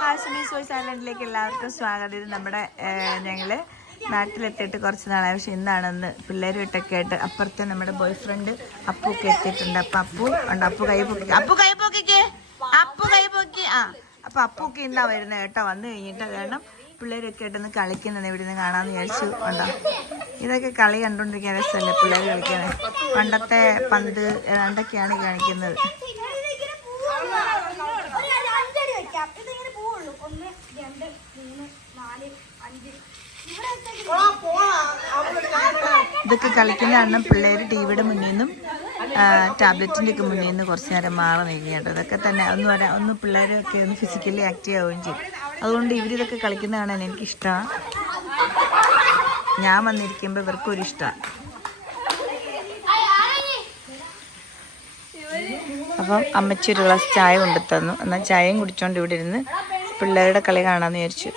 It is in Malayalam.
ഹാഷിമീസ് വോയിസ് ഐലൻഡിലേക്ക് എല്ലാവർക്കും സ്വാഗതം. ഇത് നമ്മുടെ ഞങ്ങൾ നാട്ടിലെത്തിയിട്ട് കുറച്ച് നാളായി. പക്ഷെ ഇന്നാണെന്ന് പിള്ളേരുമായിട്ടൊക്കെ ആയിട്ട് അപ്പുറത്തെ നമ്മുടെ ബോയ് ഫ്രണ്ട് അപ്പുക്കെ എത്തിയിട്ടുണ്ട്. അപ്പം അപ്പു ഉണ്ട്. അപ്പു കൈ പൊക്കി. അപ്പു കൈ പൊക്കി. ആ അപ്പം അപ്പുക്കെ ഇന്നാ വരുന്നത് കേട്ടോ. വന്നു കഴിഞ്ഞിട്ട് കാരണം പിള്ളേരൊക്കെ ആയിട്ടൊന്ന് കളിക്കുന്നത് ഇവിടെ നിന്ന് കാണാമെന്ന് വിചാരിച്ചു. ഉണ്ടോ, ഇതൊക്കെ കളി കണ്ടുകൊണ്ടിരിക്കാൻ രസമല്ലേ പിള്ളേർ കളിക്കുന്നത്. പണ്ടത്തെ പന്ത് എന്തൊക്കെയാണ് കാണിക്കുന്നത്. ഇതൊക്കെ കളിക്കുന്ന കാരണം പിള്ളേർ ടിവിയുടെ മുന്നിൽ നിന്നും ടാബ്ലറ്റിൻ്റെ ഒക്കെ മുന്നിൽ നിന്ന് കുറച്ച് നേരം മാറി നിൽക്കുക കേട്ടോ. ഇതൊക്കെ തന്നെ ഒന്ന് പിള്ളേരൊക്കെ ഒന്ന് ഫിസിക്കലി ആക്റ്റീവ് ആവുകയും ചെയ്യും. അതുകൊണ്ട് ഇവരിതൊക്കെ കളിക്കുന്ന കാണാൻ എനിക്കിഷ്ടമാണ്. ഞാൻ വന്നിരിക്കുമ്പോൾ ഇവർക്കൊരു ഇഷ്ടമാണ്. അപ്പം അമ്മച്ചി ഒരു ഗ്ലാസ് ചായ കൊണ്ടു തന്നു. എന്നാൽ ചായയും കുടിച്ചോണ്ട് ഇവിടെ ഇരുന്ന് പിള്ളേരുടെ കളി കാണാമെന്ന് വിചാരിച്ചു.